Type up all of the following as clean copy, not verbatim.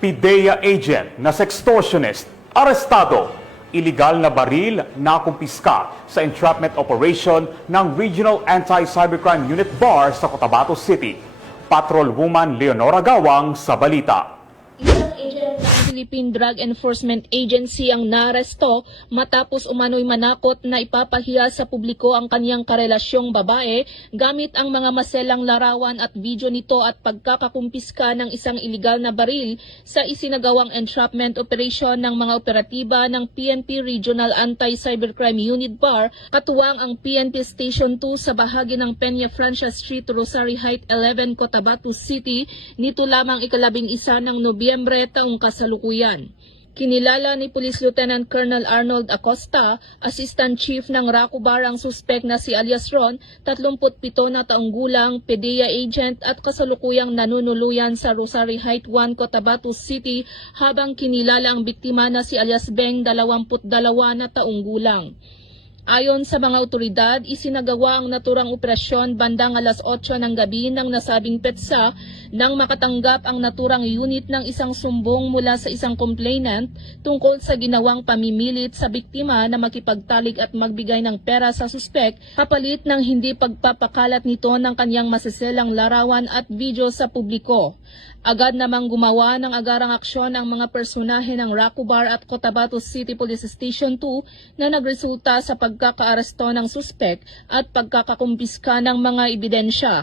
PIDEA agent na sextortionist, arestado. Iligal na baril na kumpiska sa entrapment operation ng Regional Anti-Cybercrime Unit BAR sa Cotabato City. Patrolwoman Leonora Gawang sa balita. Isang agent ng Philippine Drug Enforcement Agency ang naaresto matapos umano'y manakot na ipapahiya sa publiko ang kanyang karelasyong babae gamit ang mga maselang larawan at video nito at pagkakakumpiska ng isang iligal na baril sa isinagawang entrapment operation ng mga operatiba ng PNP Regional Anti-Cybercrime Unit BAR katuwang ang PNP Station 2 sa bahagi ng Peña Francia Street, Rosary Heights 11, Cotabato City nito lamang ika-11 ng Nobyembre taong kasalukuyan. Kinilala ni Police Lieutenant Colonel Arnold Acosta, Assistant Chief ng RACOBAR ang suspek na si alias Ron, 37 na taong gulang, PIDEA agent at kasalukuyang nanunuluyan sa Rosary Heights 1, Cotabato City habang kinilala ang biktima na si alias Beng, 22 na taong gulang. Ayon sa mga otoridad, isinagawa ang naturang operasyon bandang alas 8 ng gabi ng nasabing petsa nang makatanggap ang naturang unit ng isang sumbong mula sa isang complainant tungkol sa ginawang pamimilit sa biktima na makipagtalik at magbigay ng pera sa suspek kapalit ng hindi pagpapakalat nito ng kanyang masiselang larawan at video sa publiko. Agad namang gumawa ng agarang aksyon ang mga personahe ng RACOBAR at Cotabato City Police Station 2 na nagresulta sa pagkakaaresto ng suspek at pagkakakumpiska ng mga ebidensya.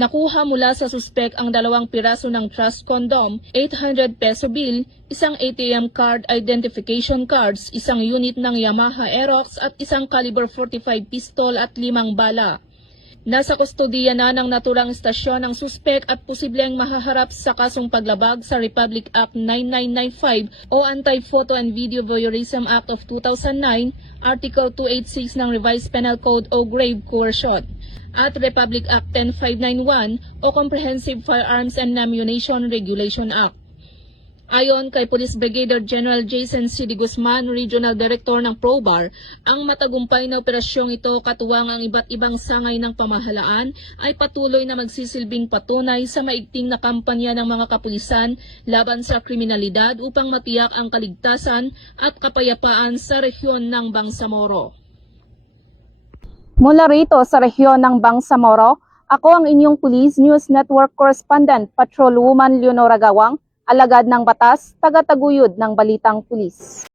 Nakuha mula sa suspek ang 2 piraso ng trust condom, 800 peso bill, isang ATM card identification cards, isang unit ng Yamaha Aerox at isang caliber 45 pistol at 5 bala. Nasa kustodiya na ng naturang istasyon ang suspek at posibleng mahaharap sa kasong paglabag sa Republic Act 9995 o Anti-Photo and Video Voyeurism Act of 2009, Article 286 ng Revised Penal Code o Grave Coercion, at Republic Act 10591 o Comprehensive Firearms and Ammunition Regulation Act. Ayon kay Police Brigadier General Jason C. De Guzman, Regional Director ng PROBAR, ang matagumpay na operasyong ito katuwang ang iba't ibang sangay ng pamahalaan ay patuloy na magsisilbing patunay sa maigting na kampanya ng mga kapulisan laban sa kriminalidad upang matiyak ang kaligtasan at kapayapaan sa rehiyon ng Bangsamoro. Mula rito sa rehiyon ng Bangsamoro, ako ang inyong Police News Network Correspondent, Patrolwoman Leonora Gawang, alagad ng batas, taga-taguyod ng Balitang Pulis.